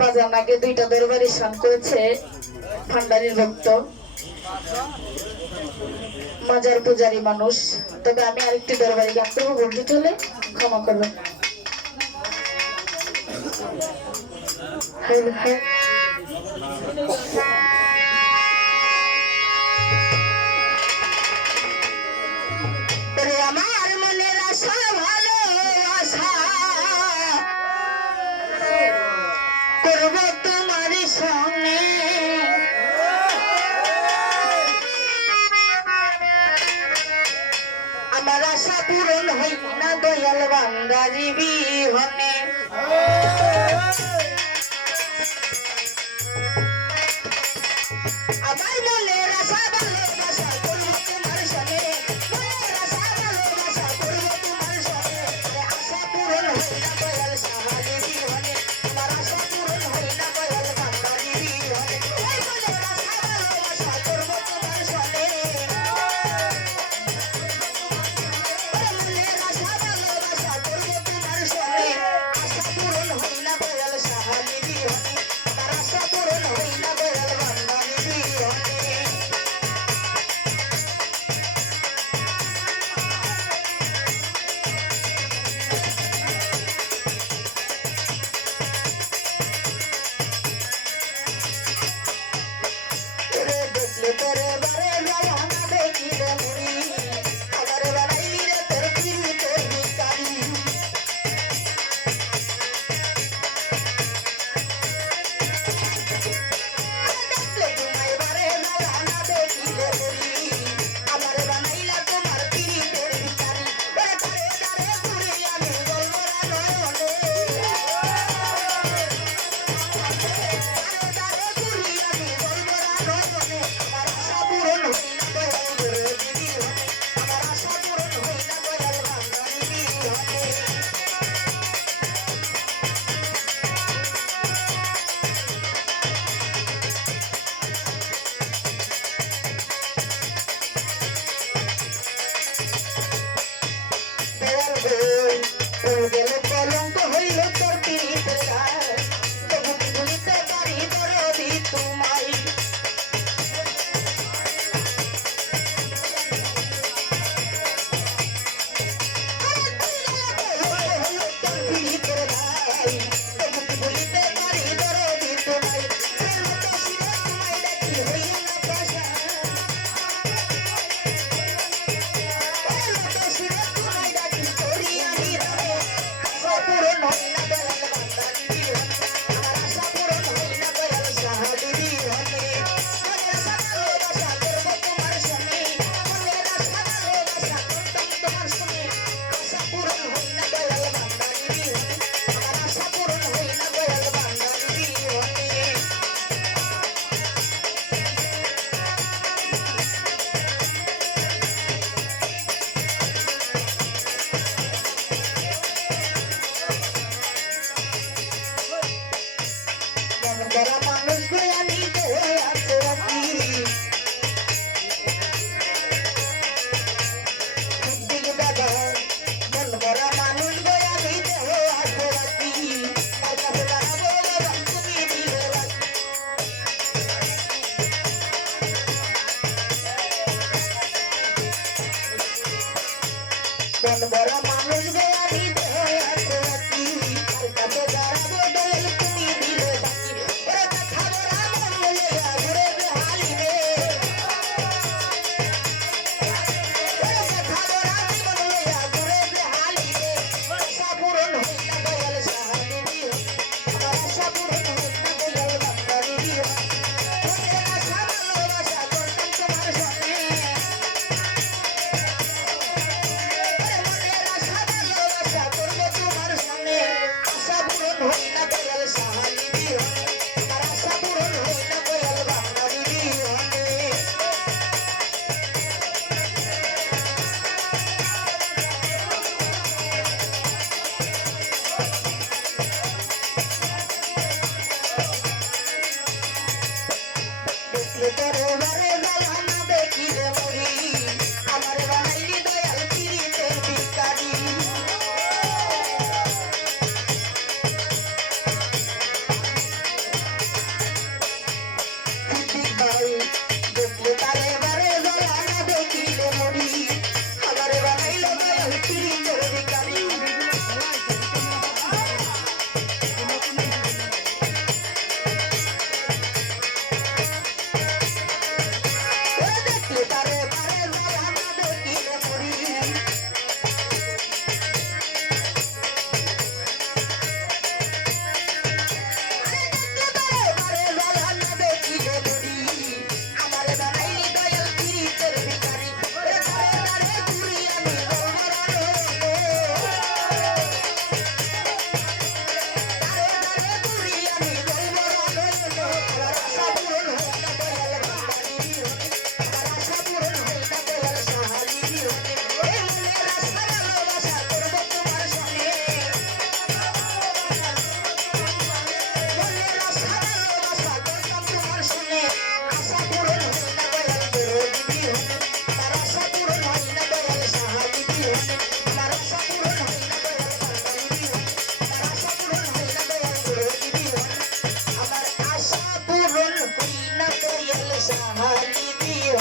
বাজামাকে দুইটা দরবারে স্নান করেছে, ভান্ডারির ভক্ত। মাজার পূজারি মানুষ। তবে আমি আরেকটি দরবারে গান করব বলতে চলে ক্ষমা করবেন। হ্যাঁ হ্যাঁ। আশা পূরণ হই না দয়াল বান্দা জীবী হনে আমার মনের আশা বলে Bora, bora. সাহারি দিও